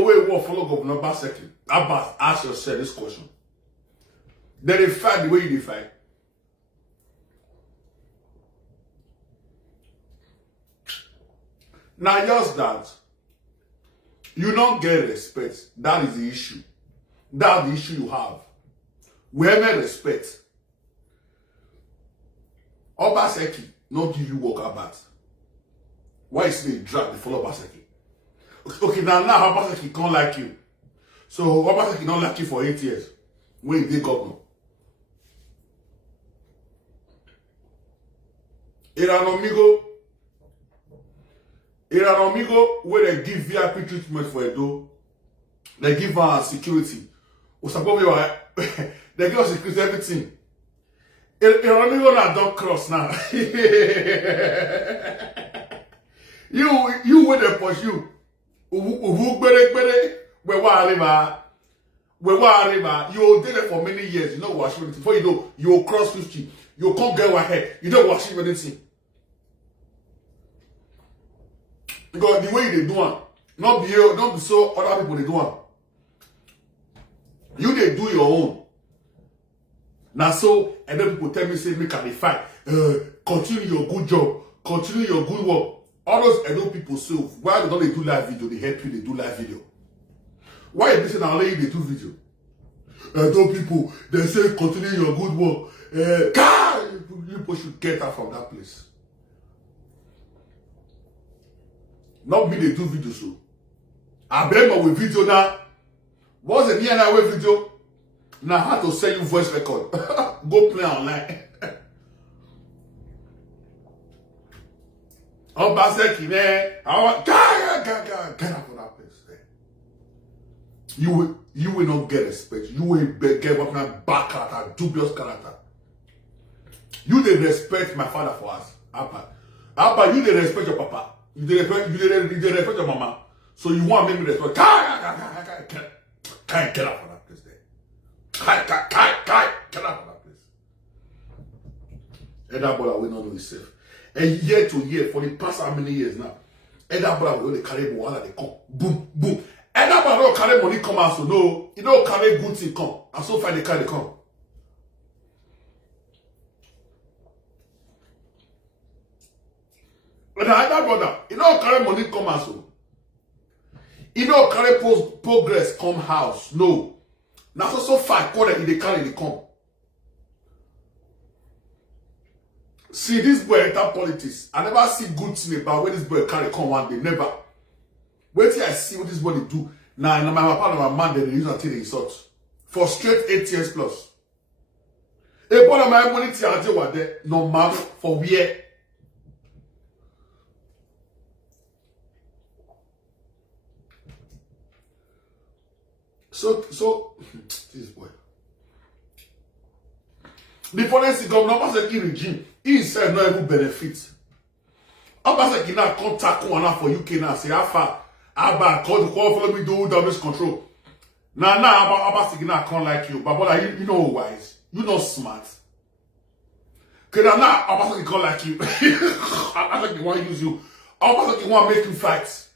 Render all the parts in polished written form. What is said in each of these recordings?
people will follow Governor Obaseki. Abbas, ask yourself this question. Then they fight the way you fight. Now, just that, you don't get respect. That is the issue. That's the issue you have. We have respect. Obaseki not give you work about. Why is they drag the follow Obaseki? Okay, now Obaseki can't like you. So Obaseki don't like you for 8 years. When you did governor. Amigo, where they give VIP treatment for Edo, they give her security. They give us security everything. Amigo now don't cross now. You where they push you. You did it for many years. You know wash anything. Before you know, you cross 50. You can't get ahead. You don't wash anything. Because the way they do it, not be so other people they do it. You they do your own. Now so, and then people tell me, say, make a fight. Continue your good job. Continue your good work. All those Edo people say, why don't they do live video? They help you, they do live video. Why is this now they do video? Edo people, they say, continue your good work. People should get out from that place. Not me, they do video so. I remember with video now. What's the near now with video? Now how to send you voice record. Go play online. Obaseki, man. Get out from that place. You will not get respect. You will get what kind of bad character, dubious character. You didn't respect my father for us. Abba, you didn't respect your papa. You didn't respect your mama. So you want me to respect. Can't get out from that place there. Can't get out from that place. And that brother will not know himself. And year to year, for the past how many years now, and that brother will carry money, they come. Boom, boom. And that brother will carry money come out. So no, you don't carry good thing come. And so far they carry come. And that brother, you don't carry money come out. So you don't carry progress come house. No. Now so far, they carry they come. See, this boy enter politics. I never see good thing about where this boy carry come one day. Never. Wait till I see what this boy do. Now, my papa and my man, they use until they insult. For straight 8 years plus. A part of my money to what there, no map for where. So, this boy. The policy governor Obaseki regime, he said no even benefit. Obaseki now contact one for UK now, say, how far? Abba, call follow me do damage control. Now, Obaseki now can't like you, but brother, you know wise. You know smart. Okay, now Obaseki can't like you. Obaseki want to use you. Obaseki want to make you fight.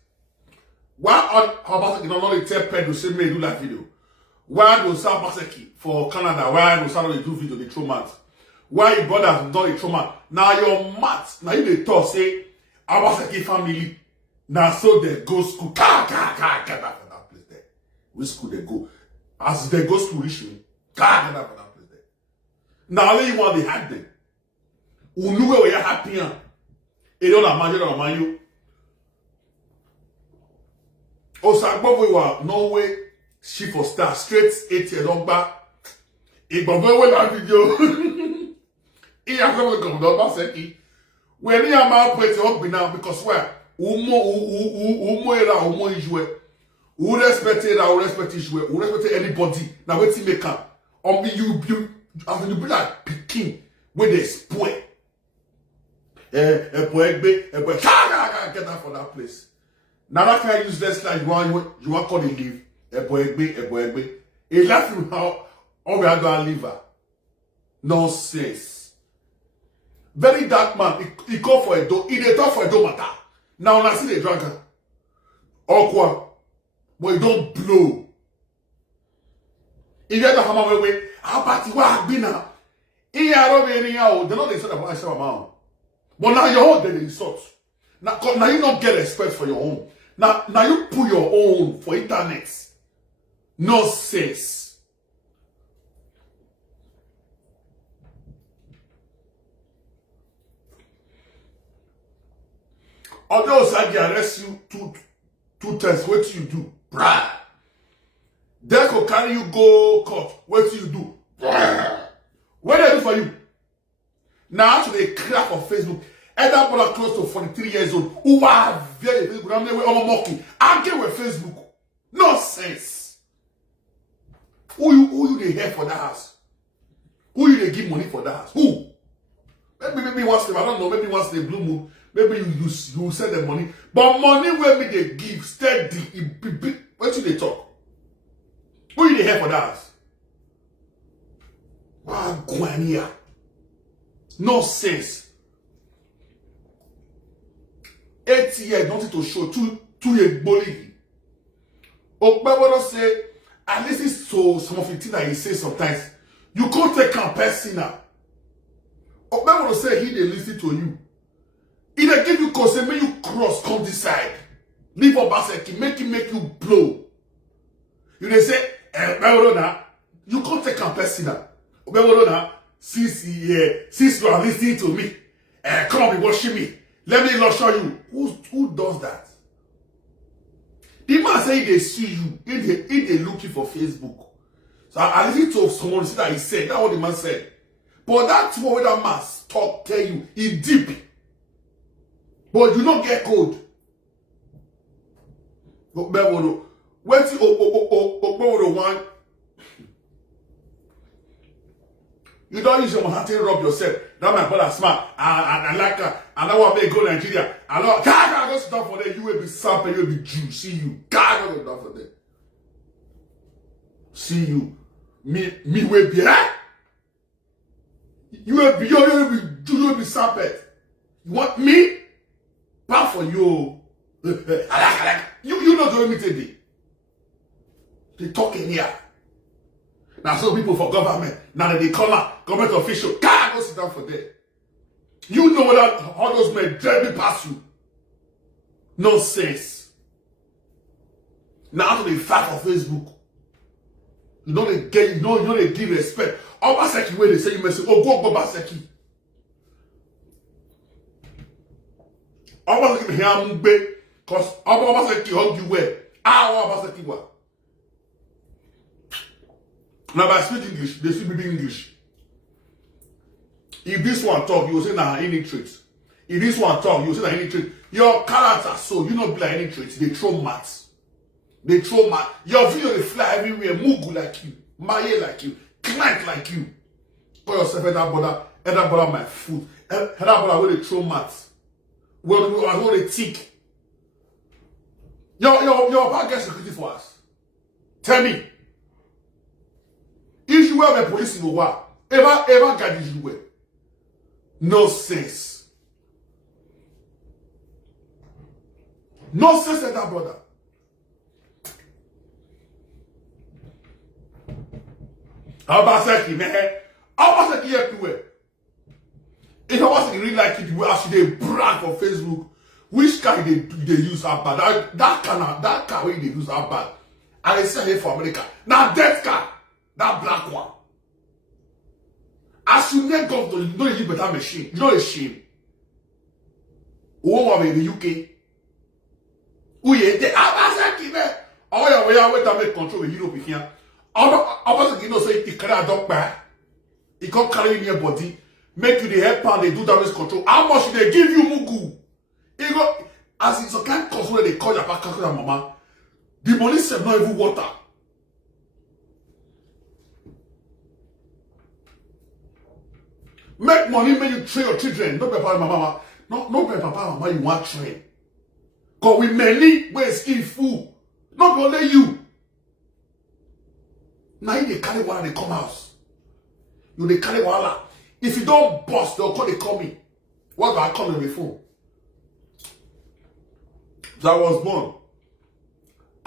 Why Obaseki not only tell Pedro say me do that video? Why do Obaseki for Canada? Why do they do video the trauma? Why your brothers done the trauma? Now your mat, now you they talk say Obaseki family. Now so they go school. Get out from that place there. Which school they go? As they go school reach me. Get out from that place there. Now only you want the hack them. Who knew where you're happy? It don't imagine you. Osagbo we were Norway, she for star straight 8 years long back. Igbo we that video. He has never come down Obaseki. When he am out put up now because where umo era umo ijwe. Who respect it, who respect ijwe, who respect anybody. Now wait till make up. On you as you be like Peking when they spoil. Get out from that place. Now that can use this like you want call it leave. A boy. He left him how we are going to leave her. Nonsense. Very dark man. He call for a door. He dey talk for a door matter. Now I see the dragon. Okwa. but you don't blow. If you have a hammer way, how about you are being now? In your own area, they're not insult about myself amount. But now your own they insult. Now you don't get respect for your own. Now you put your own for internet. No sense. Although they arrest you two times, what you do? Brah. They could carry you go court. What you do? Brah. What they do for you? Now actually they crack on Facebook. Either brother close to 43 years old who are very good. I'm mocking. I get with Facebook. Nonsense. Who you they have for that house? Who you they give money for that house? Who? Maybe once they, I don't know, maybe once they blue moon, maybe you send them money. But money where me they give steady. What do they talk? Who you they have for that house? Wow, Guania. Nonsense. 8 years, nothing to show. 2 years, bullying. Obazee say, I listen to some of the things that he says sometimes. You can't take him personal. Obazee say he they listen to you. He they give you consent, make you cross, come decide. Leave Obazee, make you blow. You they say, Obazee, you can't take him personal. Obazee, since you are listening to me, come and be watching me. Let me show you. Who does that? The man say they see you, if they looking for Facebook. So I listen to someone say that he said, that's what the man said. But that's what that man talk tell you, he deep. But you don't get code. Obazee, what's Obazee one? You don't use your hand to rub yourself. That my brother smart. I like her. I know what make go Nigeria. I know. God, go sit down for them. You will be sample. You will be Jew. See you. God, go sit down for them. See you. Me will be. You will be. You will be Jew. You will be sample. You want me? Pas for you. I like. You not doing me today. They talking here. Now some people for government, now that they call out government official, God, go sit down for them. You know that all those men dread me past you. Nonsense. Now after they fight on Facebook, you know they get, you know they give respect. Obazee where they say you must say, oh go Obazee. Obazee here mbe, cause Obazee hug you where? Obazee what? Now, by speak English, they speak English. If this one talk, you will say, nah, any traits. If this one talk, you will say, nah, any traits. Your character, so you not be like any traits. They throw mats. They throw mats. Your video, they fly everywhere. Mugu like you. Maye like you. Clank like you. Call yourself, that brother, my foot. That brother, where they throw mats. Where they tick. Your bad get security for us. Tell me. If you were the police in the war, ever guide you were. No sense. No sense at that, brother. Obazee, man. Obazee everywhere. If Obazee really like it, you actually they brag on Facebook. Which car they use up bad? That car where they use up bad. And they sell it for America. Now that car. That black one. As you never go to, you know you better machine. You know a shame. Who are in the UK? Who is the Obazee man? All your way away to make control of Europe here. Obazee you know say he carry a dog back. He can't carry in your body. Make you the head pound, they do damage control. How much they give you mugu? He go as it's a kind of control they call your back mama. The money save not even water. Make money when you train your children. No papa mama. No papa mama you want train. Cause we many we skillful. Not only you. Now you they carry one they come house. You they carry one. If you don't bust, they'll call me. What do I call them before? So I was born.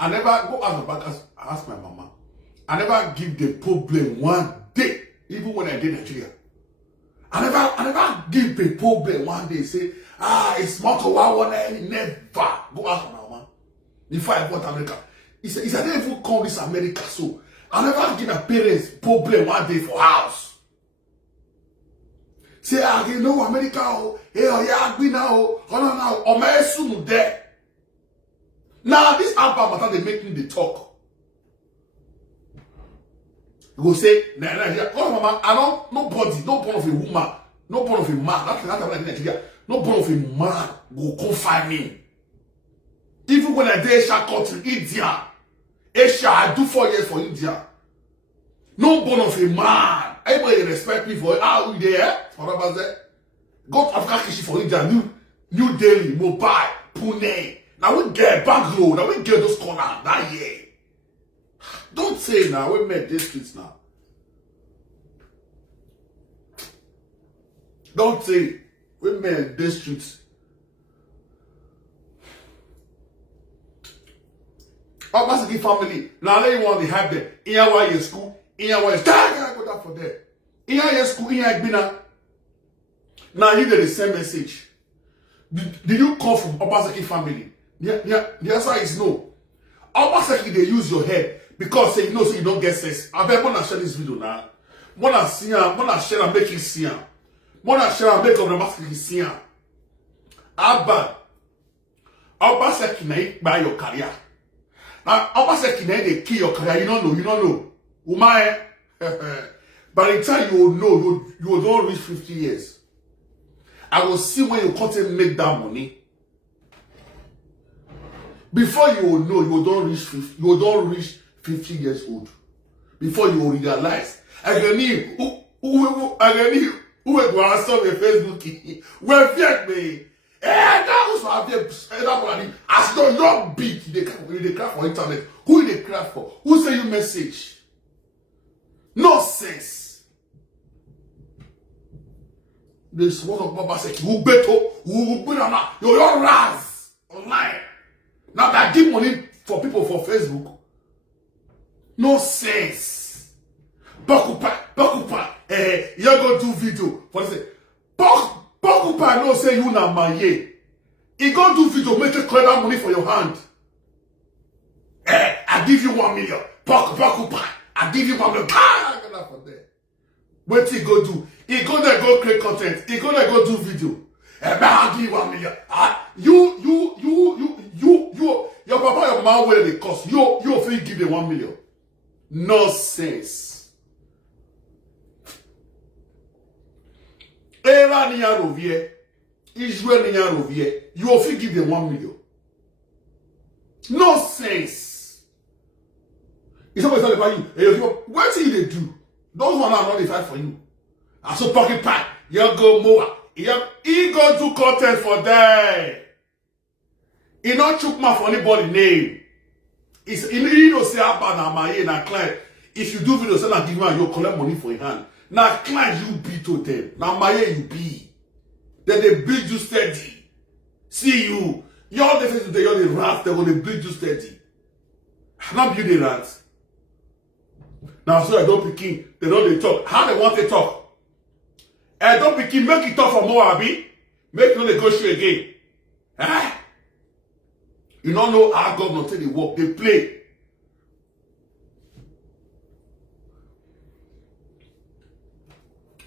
I never go ask my bankers, ask my mama. I never give the problem one day, even when I did Nigeria. I never give the problem one day, say, it's not a one, never. Go ask my mama. Before I got America. He said, I didn't even call this America, so I never give my parents problem one day for house. Say, you know America, yeah, we now, oh, my soon there. Now, this album, they make me the talk. You go say, oh, mama, I don't, nobody, no born of a woman, no born of a man, that's what I Nigeria, no born of a man go confine me. Even when I did Asia country, India, Asia, I do 4 years for India. No born of a man. Everybody respect me for how we there. For Obazee. Go to Africa for India, New Delhi, Mumbai, Pune. Now we get Bangalore, now we get those corners. That year. Don't say now, we met these streets now. Don't say we met these streets. Obazee family. Now they want to have them. In your school, in your go down for them. In your school, in your bina. Now you get the same message. Did you come from Obazee family? The answer is no. Obazee, they use your head because say you know so you don't get sense. I bet wanna share this video now. Wanna see her, wanna share and make it see her. Wanna share and make of the mask see her. Abba. Obazee can buy your career. Now, Obazee can they kill your career. You don't know. Umae. By the time you will know, you don't reach 50 years. I will see when you can't make that money. Before you will know, you don't reach 50 years old. Before you will realize. I can need who will go answer my Facebook. Well, fear me. That was what as though you're big, they cry for internet. Who they cry for? Who send you message? No sense. This one of Obazee who beto, who put on your raz online. Now that give money for people for Facebook. No sense. Bakupa, you go do video for this. Bakupa no say you na maye. He go do video, make you collect that money for your hand. I give you 1 million. Bakupa, I give you 1 million. For there. What he go do? He go there go create content. He go there go do video. I give you 1 million. Your papa, your mom, where they cost. You feel give them 1 million. Nonsense. Era niya rovie. Israel niya rovie. You feel give them 1 million. Nonsense. It's always all about you. Hey, what do they do? Those ones are not the fight for you. And so pocket pack, you go more. He go do content for them. He not chook my for anybody name. You know say about na my na client. If you do video, say na give man, you collect money for your hand. Now client you be to them. Now my you be. Then they build you steady. See you. Y'all they say today, y'all the rats, they're gonna build you steady. Not build the rats. Now, so I don't begin. They don't talk. How they want to talk? I don't begin. Make it talk for more, Abi. Make no negotiate again. Eh? You don't know how government say they work. They play.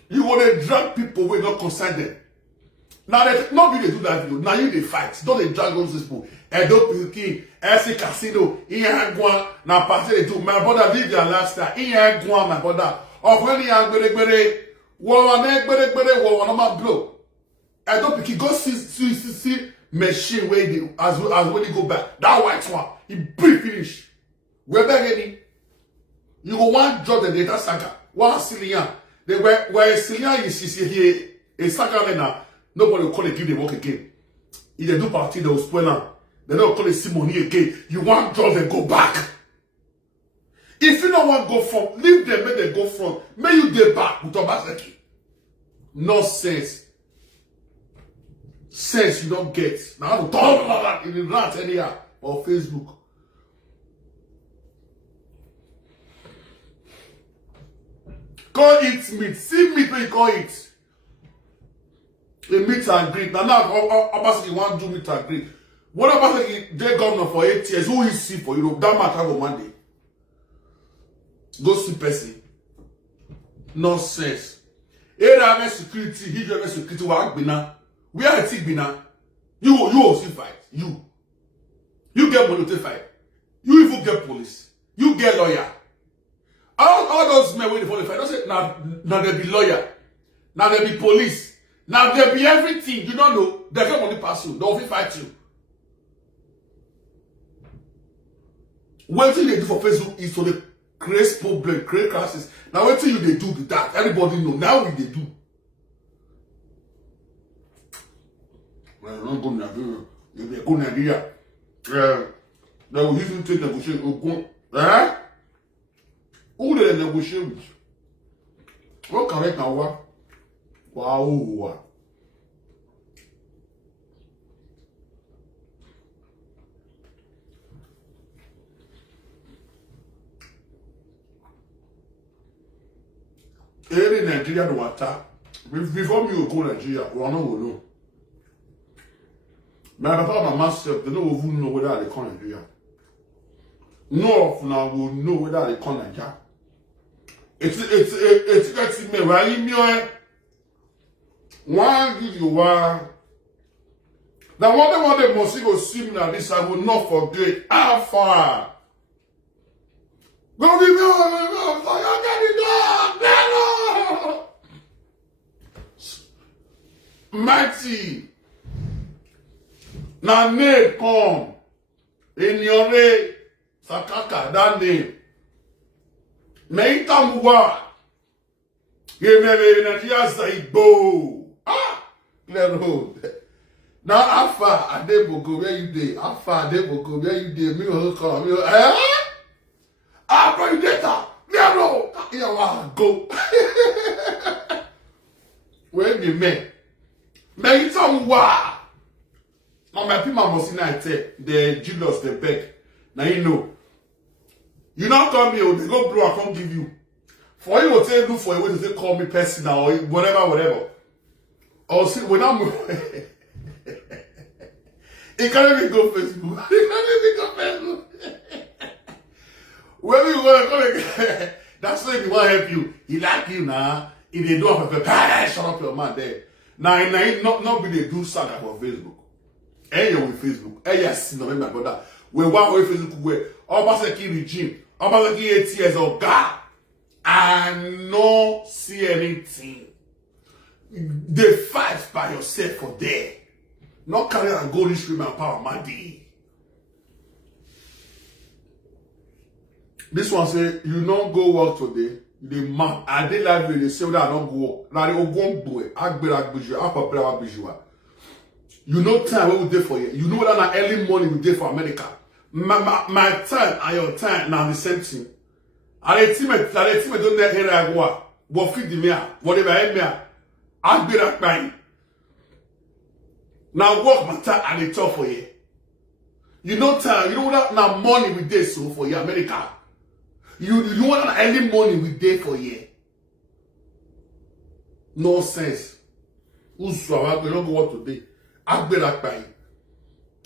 You want to drag people who not concern them. Now, nobody do that video. Now you they fight. Don't they drag those people? I don't begin. SC Casino. Now, party they do. My brother live their lifestyle. My brother. Of when he had better. Blow. I don't begin. Go see machine where they as when they go back. That white one. He brief finish. Where back any? You go one drop the data saga. One Cillian. They where Cillian is here. A saga now. Nobody will call it give them work again. If they do party, they will spoil them. They don't call it see money again. You want drugs and go back. If you don't want to go front, leave them, make them go front. May you get back with Obazee. No sense. Sense you don't get. Now I don't talk about that in the rant anyhow or Facebook. Can't eat meat. See meat when you can't eat. The meat and greet. Now, Obazee want to do meat and greet. What Obazee dey governor for 8 years? Who is see for Europe? That matter go one day. Go see person. Nonsense. Area security, he drive security. What bina? Where I take bina? You also fight. You get money to fight. You even get police. You get lawyer. All those men waiting for the fight. Don't say now there be lawyer. Now there be police. Now there be everything. You don't know. They get money pass you. They will fight you. What thing they do for Facebook is to create problem, create crisis. Now what thing they do with that? Everybody know. Now what they do. Well, I'm going to do. You'll be a good idea. They will even take negotiation. Eh? Who they negotiate with? What can I now? Wow. Any Nigeria no water. Before me go Nigeria, we no go know. My papa and my myself, they don't even know whether they come Nigeria. No of now will know whether they come Nigeria. It's me right me one give you one. Now one day must go see me like this, I will not forget how far. Don't give me mighty. Na name come. Enyore Sakaka, that name. Meita muwa. Yemele Nigeria Zaibo. Ah! Clear road. Now how far Adeboko, where you dey? How far Adeboko, where you dey? Me will come. Eh? Ah, bro, you data. Clear road. Here I go. Where be me? Meita muwa. Now my people must see now the Julius, the beg. Now you know. You not come here, they go blow, I come give you. For you will say look for a way to say call me personal or whatever. Or see when I'm it can't even go Facebook. It can't even go Facebook. When you want to come again, that's why he want to help you. He like you now. If they don't have a shut up your man there. Now not be they do saga for Facebook. And you with Facebook. And yes, no, my brother. We want with Facebook where Obazee regime, Obazee 8 years of God, and no see anything. They fight by yourself for there. Not carry and go this stream and power Madi. This one say you don't go work today. The man, I did live they say that I don't go work. Now they go boy. You know time when we dey for you. You know that na early morning we dey for America. My time and your time now the same thing. And the team don't let here go. What feed the me? Whatever I me. I be that time. Now work my time and it's tough for you. You know time. You know that now morning we dey so for you America. You know that early morning we dey for you. No sense. Who's so we don't go work today. I be that guy.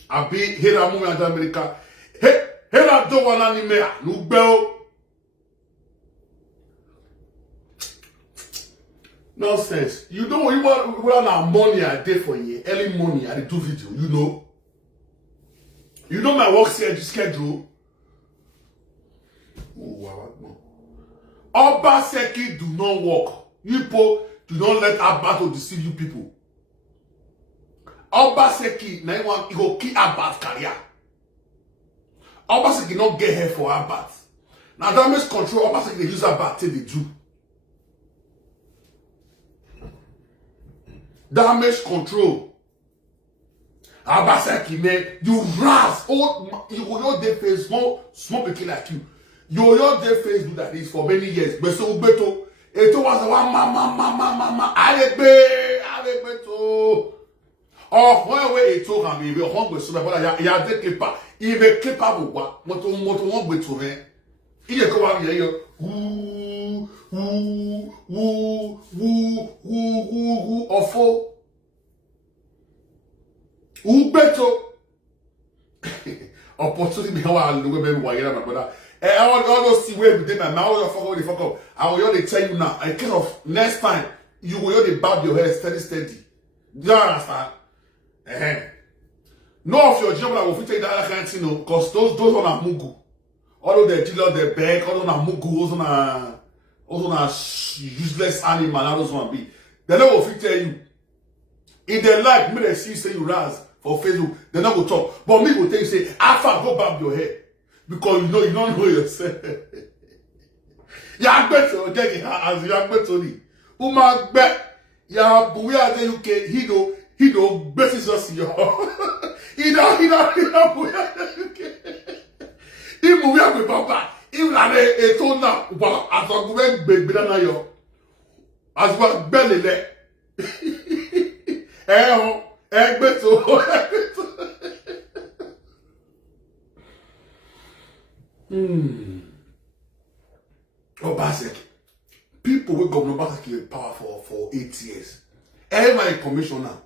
I be here at moment America. Here at do one anime. No bell. Nonsense. You know you want our money a day for you. Early morning I do video. You know. You know my work schedule. Oh wow. Obazee do not work. You people do not let our battle deceive you people. Obazee na he go kill Abat career. Obazee not get here for Abat. Now damage control Obazee they use Abat till they do. Damage control. Obazee man, you ras. Oh, you will not dey face small people like you. You will not dey face do that this for many years. But so beto, it was one mama. Alebe to. Oh, when we talk and we hungry so but ya dey clipper. If a clipper will what one be to me. He come out here, woo, woo, woo, woo, woo, woo, ofo. Who better? Opportunity me how I look at my brother. I want all those see where within my mouth, fuck up. I will only tell you now. I kind of next time you will only bob your head steady. Do you understand? No of your job that will fit that kind of thing, because those one are mugu. All of the dealer, the bag, all of them are mugu, also na useless animal, that those one be. They never will fit tell you. In their life, me they see say you rise for Facebook, they not go talk. But me will tell you say, Alpha, go bob your head. Because you don't know yourself. Ya better get as you better ni. Uma bet ya buya de UK he do basis us yo. He don't buya de UK. He buya be papa. He la e to na ba asogun be na yo. As what belele. Better. Obazee. People will go Obazee in power for 8 years. Everybody commissioner.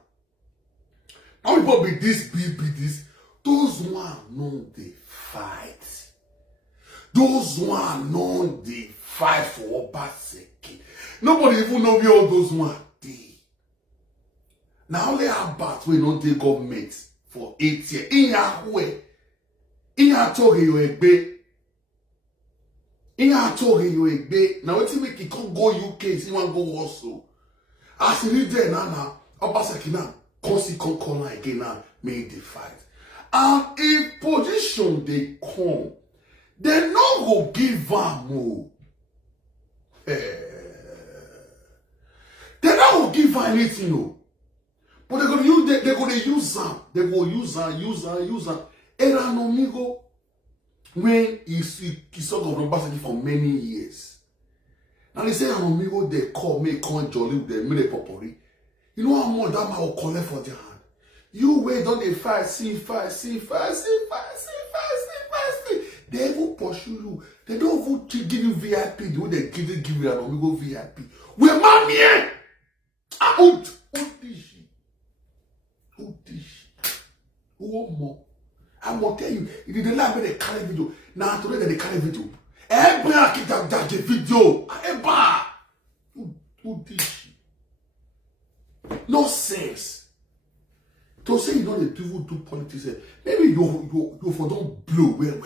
How people be this, be this. Those one know they fight. Those one know they fight for Obazee. Nobody even know where all those one dey. Now only about we don't take government for 8 years. In your way. In your talk you a bit. In your talk you a bit. Now what you make it can't go UK, see one go also. As you read there now, Obazee now come call again now, make the fight. And if position they come, they no go give them more. They not go give her anything, no. But they're gonna use them. They go use them. Era no migo when he saw Governor Obazee for many years. Now they say Anomigo they call me come jolly with the made popori. You know how much that man will collect for their hand. You wait on the fight, see. They will pursue you. They don't even give you VIP. The way they give you Anomigo VIP. We're mommy. Who more? I will tell you, if you like me, they carry video. Now today they carry video. Everybody that the video. Who this? No sense. To say you know the people do politics, maybe you for don't blow well.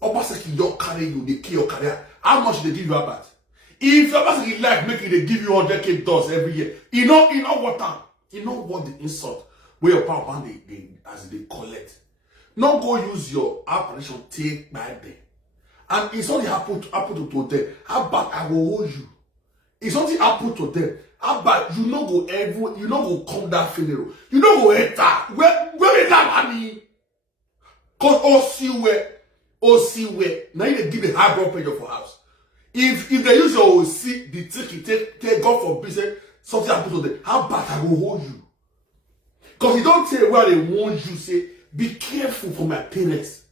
Obazee you carry you, they kill your career. How much they give you about? If Obazee like making they give you 100K dollars every year, you know what time? You know what the insult where your power band as they collect. Not go use your operation take by them. And it's only happen to them. How bad I will hold you. It's only happen to them. How bad you not go come that funeral. You not go enter. Where is that money? Cause OC where now you give a high blood pressure for house. If they use your OC, the ticket take God for business, something happen to them. How bad I will hold you. Because you don't say where they want you, say, be careful for my parents.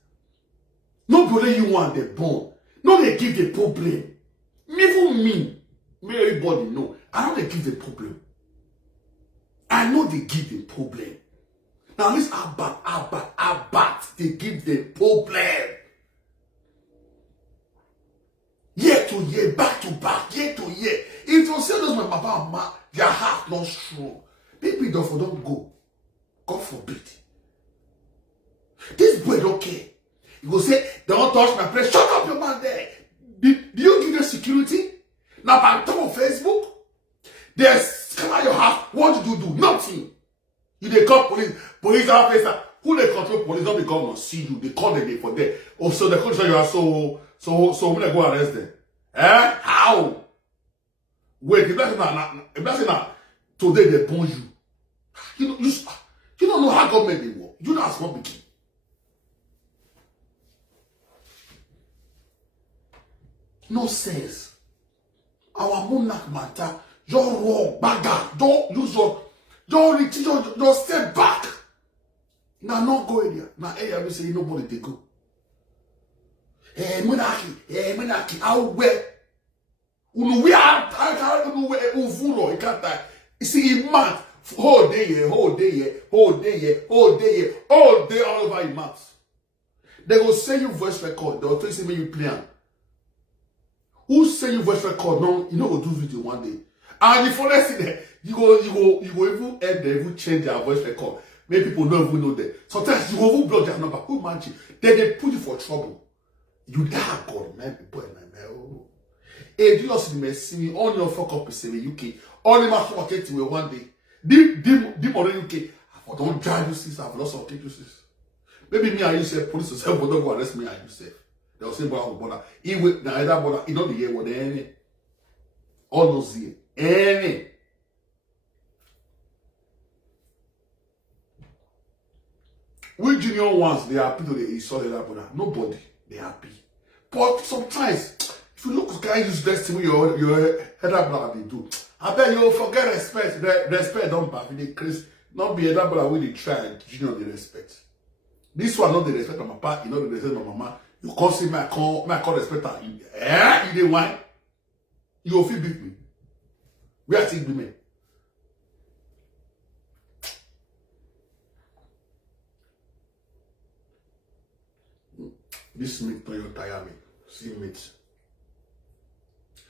Nobody you want they born. No, they give the problem. Even me, everybody know. I know they give the problem. I know they give the problem. Now this Abat, they give the problem. Year to year, back to back, year to year. If you say those my papa and ma, their heart not strong. People don't go. God forbid. This boy don't care. He go say, don't touch my place. Shut up your man there. Do you give them security? Now by the time of Facebook, they scatter your house. What do you do? Nothing. You they call police officer. Who they control police? Don't become not see you. They call them for there. Oh, so the control you are so when they go arrest them. How? Wait, if that's not today they punch you. You don't know how government they work. You don't ask what begin. No sense. Our monarch matter. Your wrong, bagger. Don't use your step back. Now not go area. Now area we say nobody they go. Monarchy, how where? We are uvuro, it can't die. You see, it month, whole day, all over in months. They will send you voice record, they will tell you, say, me you play. Who send you voice record? No, you know, go do video one day. And if you see that, you go even add them, even change their voice record. Many people don't even know that. Sometimes you go even block their number. Who man? Then they put you for trouble. You die, God, man, people in my mail. Hey, do you see me see me on your fuck up in UK? Only my fuck get to one day. Deep on the UK. I don't drive you sis, I've lost some cases. Maybe me and you say police will say, but don't go arrest me and you say. They'll say, brother, he wait, now either brother, he don't hear what any. All those here. Any. We junior ones, they are happy to the insult the other brother. Nobody, they happy. But sometimes, if you look guys use this to your head up brother they do. I bet you'll forget respect. Respect don't back. They Chris not be head up brother when they try and junior the respect. This one not the respect of my papa, you know the respect of my mama. You can't see me, I can't respect her. You didn't want. You will feel beat me. We are taking me. This meat no you tire me. See meat.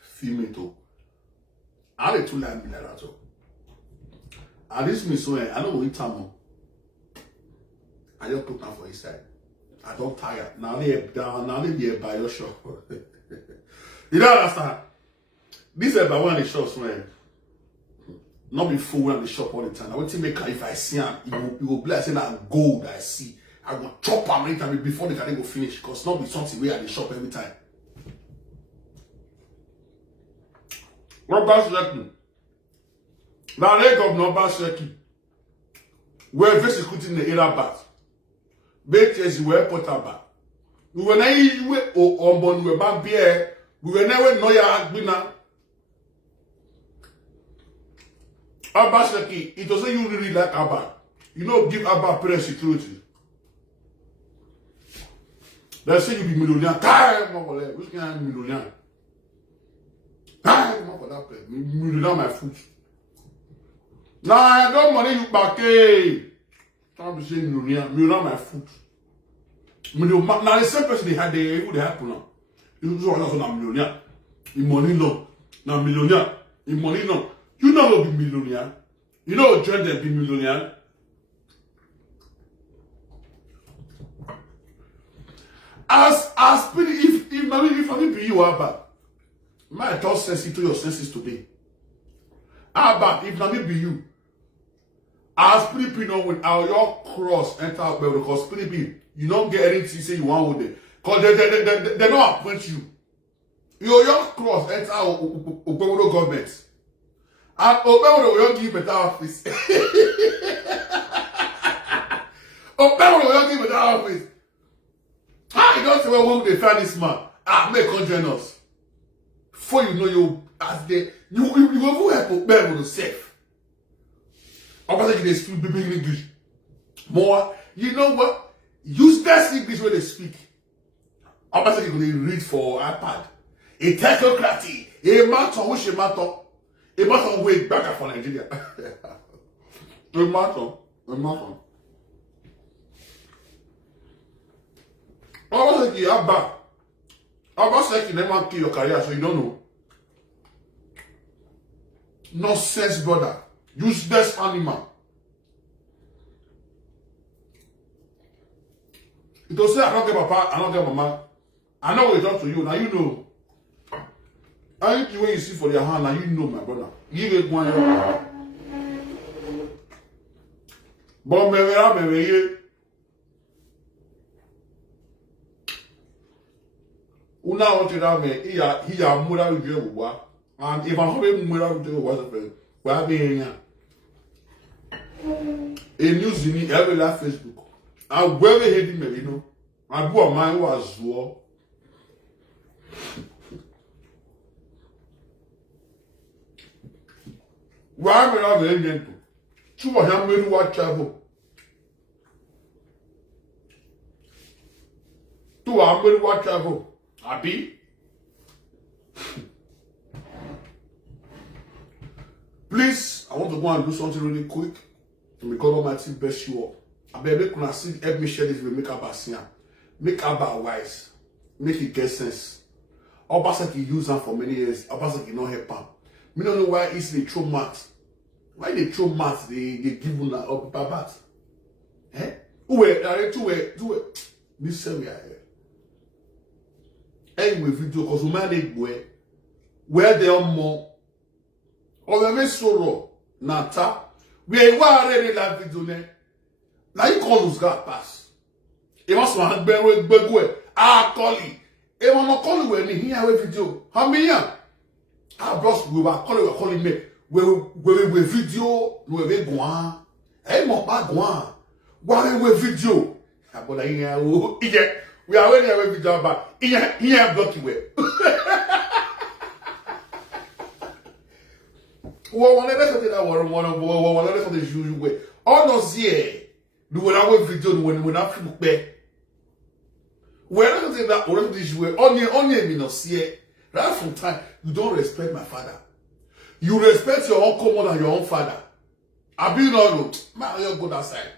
Feel me too. I dey too like me like that too. And this meat so I don't eat time. I just put them for inside. I don't tire. Now they down. Now they be by your shop. You don't understand? This is about one of the shops when not be full when the shop all the time. I want to make if I see him, you will bless that gold I see. I will chop them anytime before they can go finish. Because not be something where at the shop every time. Obazee. Now they got no Obazee. Where this is putting the era back. Betes were put about. We were not even on we back beer. We were never know your winner. Obazee, it doesn't you really like Abba. You know, give Abba parent security. They say you be millionaire. Which kind of millionaire? For that place. Millionaire my foot. Nah, I don't money you back. Can't be saying millionaire my foot. Now the same person they had they happen now. You do also na millionaire. In money no. Now millionaire. In money no. You know how to be millionaire. You know how to join them be millionaire. As if I be you Abba, my thought sense to your senses today. Abba, if I be you, as pretty know when your cross enter out because pretty you don't get anything say you want with it. Because they don't appoint you. Your cross enter Obazee government. And Obazee will give better office. Obazee will give better office. You don't say, well, when they find this man? Make come join us. Before you know you as they you will help Obazee to save. Obazee they speak big English. More, you know what? Use that English when they speak. Obazee they read for iPad. A technocracy, a matter which a matter way back for Nigeria. A matter. Obazee Abba. Obazee never kill your career, so you don't know. Nonsense, brother. Useless animal. It will say, I don't get papa, I don't get mama. I know what they talk to you, now you know. Anything when you see for their hand, now you know, my brother. Give it one year. But me Una want to have me, he a mother with you, and if I'm having mother with you, what's the why be here? A news in every last Facebook. I will be hating me, you know. I do a man was war. Why am I not very gentle? Two of them will watch travel. Two of them will watch travel. Abi? Please, I want to go and do something really quick. And because Almighty bless you up. I beg you, help me share this with make Abba sing. Make Abba wise. Make it get sense. Obazee use them for many years. Obazee not help him. Me don't know why it's they throw maths. Why they throw maths? They give them up bad. Eh? Who do it. This same we are here. Anyway, video because we manage where they are more. Or we sorrow nata. We are already that video ne. Now you call us God pass. It must have been with calling. It will not call you when he hear video. How many years? Our boss we were calling me. We video we be go. Eh mo ba go. Why we video? But I hear oh we are already have video about here block you. Well, let's say that one let's say the usual way. All those here, do when I video when we not feel back. When I say that one this way, only me not see right from time you don't respect my father. You respect your uncle more than your own father. I be not man, you go that side.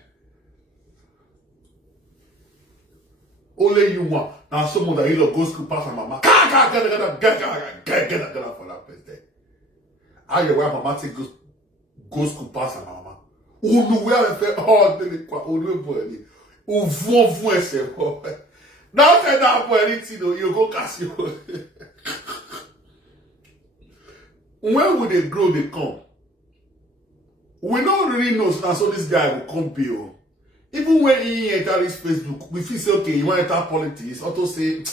Only you want now someone that you go school pass my mama. Get for that place there. How you wear mama take go school pass my mama. Ou nou where fait oh de quoi ou nou pour aller. Ou vont esse. Now say that for anything you go cast you. When will they grow they come? We don't really know so this guy will come be. Even when he enter his Facebook, we feel say okay, you want to enter politics, auto say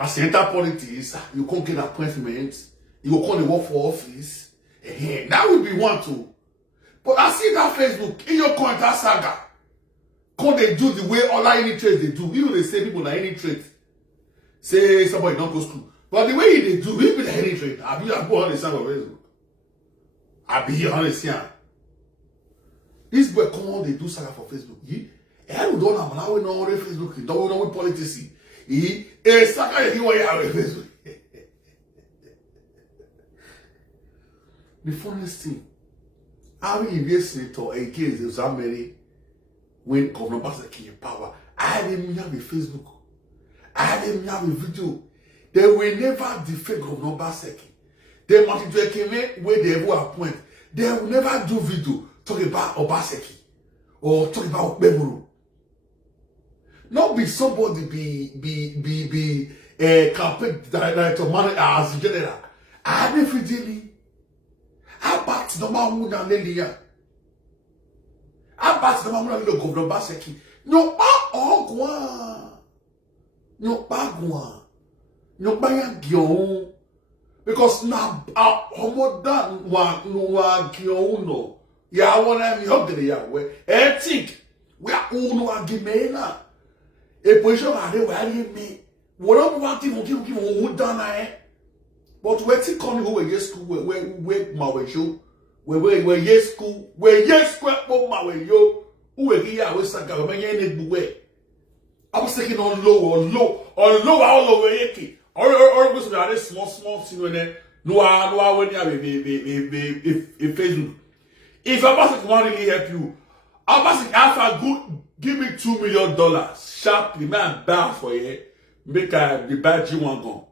as you enter politics, you can't get appointments. You will call the work for office. That would be one too. But I see that Facebook in your contact saga. Can they do the way all any trades they do? You know they say people like any trade. Say somebody don't go to school. But the way they do, people like any trade. I be go on the side of Facebook. I be on the side. This boy come on they do saga for Facebook. I don't know now we know Facebook. Don't know with politics. Saga you want to Facebook. The funniest thing, how we invest or a case is Zameri when Governor Obazee in power. I didn't have a Facebook. I didn't have a video. They will never defend Governor Obazee. They want to do where they ever appoint. They will never do video talk about Obazee or talk about Obazee. Not be somebody be a campaign director manager as general. I never did. Abat no mamu na lelia. Abat no mamu na le Governor Obazee. No pa ogwa. No pa gwa. No pa ya gion. Because na omoda wa gion no. Ya wona mi ogere ya we. Think we are unu agimena. E position ade we ari mi. Wo no wa ti mo ki mo dana But we take on who we school we my show we school my yo who we here we saga we yen ne buwe. I was taking on low all over yeki or go to that small thing when no when you have Facebook. If Obazee want really help you, Obazee alpha good give me $2 million sharply man buy for you make the bad G1 gun.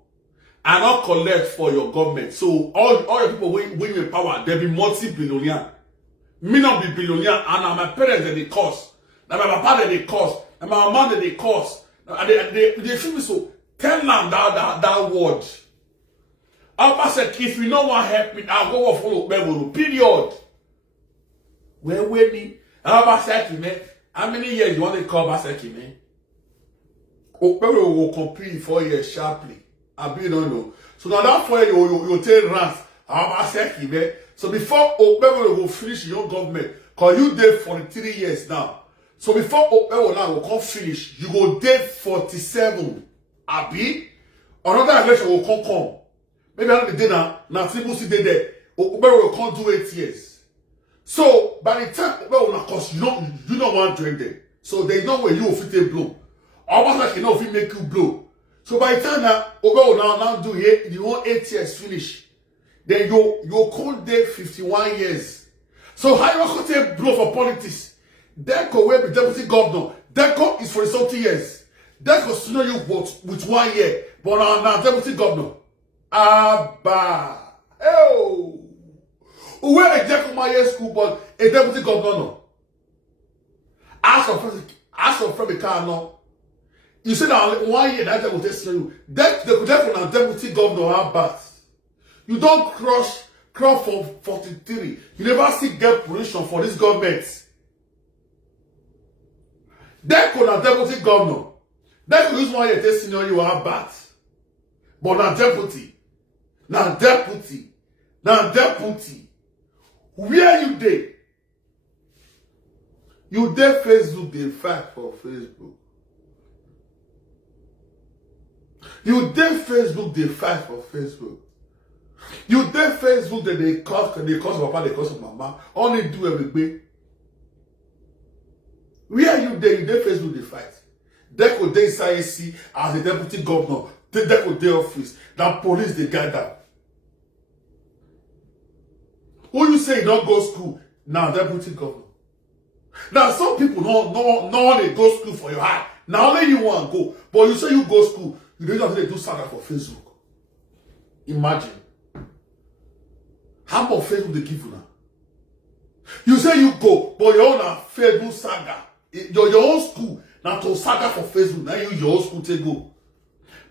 And not collect for your government. So all your people when you in power, they be multi-billionaire. Me not be billionaire, and my parents that they cost. Now my papa that they cost. And my mama that they cost. And they feel me so. Tell them that word. Alpha said, if you don't want to help me, I'll go follow Beverly. Period. Where me? Alpha said, man, how many years you want to call Obazee, man? Beverly will complete 4 years sharply. I be don't know. So now that for you take rants. Obazee, man. So before Obazee will finish your government, cause you did 43 years now. So before Obazee now will come finish, you go date 47. Abi, another election will come. Maybe another day now people see there. Obazee will come do 8 years. So by the time Obazee will cause you don't want to join them. So there is no way you will fit a blow. Obazee cannot fit make you blow. So by the time that Oba will now do the whole 8 years finish, then you call there 51 years. So how you want to take blow for politics? Deco will be deputy governor. Deco is for 30 years. Deco sooner you vote with 1 year, but now deputy governor. Abba. Oh. Where a Deco my year school, but a deputy governor no. Ask of friend no. You said that 1 year that will test you. That the deputy governor have back. You don't cross for 43. You never see get permission for this government. That could not deputy governor. That could use 1 year testing you have back. But now deputy. Now deputy. Now deputy. Where you dey? You dey Facebook, they fight for Facebook. You dey Facebook, they fight for Facebook. You dey Facebook, that they cause papa, they cause mama. Only do every day. Where you dey? You dey Facebook, they fight. They could dey see as a deputy governor. They could dey office. Now police they gather. Who you say you don't go school? Now deputy governor. Now some people no they go school for your heart. Now only you want to go. But you say you go school, you don't have to do saga for Facebook. Imagine. How much Facebook they give you now? You say you go, but your own Facebook saga. Your own school. Now to saga for Facebook. Now you your own school to go.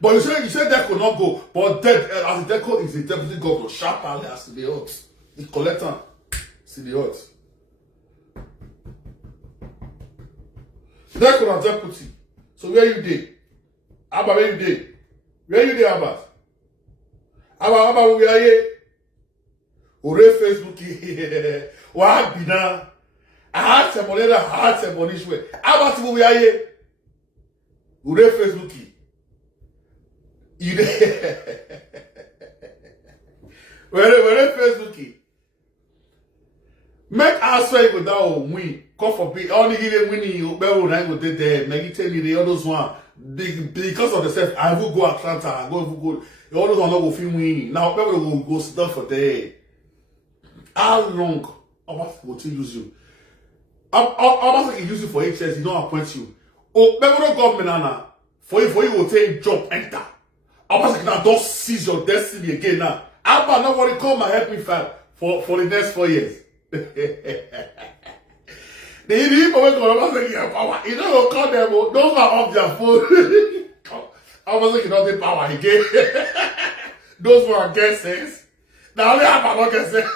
But you say that could not go. But that as a deco is a deputy governor, sharp as the odds. He collect them. See the odds. That could not deputy. So where you dey? Abba, where you dey? Where you dey, Abba? Abba, we are here. Ore Facebook. What be now? I had some money, I had some money. Abba, we are here. Ore Facebook. You dey? Where Facebook? Make us say go down win. Come for be only give them winning you. But when I go there, make tell you the others one because of the self. I will go Atlanta. I go all those one not go film win. Now people will go stuff for there. How long? Obazee will use you. Obazee can use you for 8 years. He don't appoint you. Oh, people don't government now. For you will take job enter. Obazee now don't seize your destiny again now. Abba, nobody come and help me fight for the next 4 years. The people will come and say, power. You don't call them, those are off their phone. I was thinking of the power again. Those were guesses. Now only have not get sense.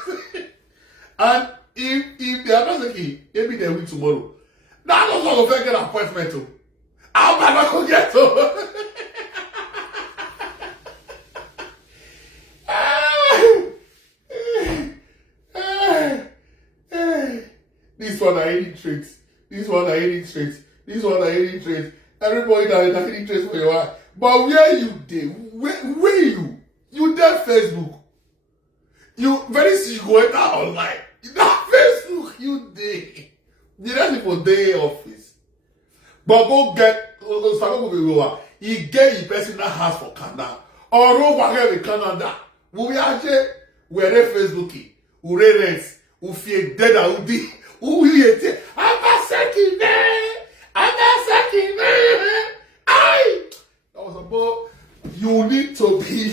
And if they are not saying, maybe they will tomorrow. Now those are going to get an appointment too. I'm not going to get to. This one are any traits. This one are any traits. This one are any traits. Everybody that is any traits for your eye. But where you dey? Where you? You dey Facebook. You very soon you go enter online. That Facebook you dey. The rest people dey office. But go get he get his personal house for Canada. Or go whatever Canada. We actually where Facebook. We rent. We feel dead out there. Who you say? Abaseki man. That was about you need to be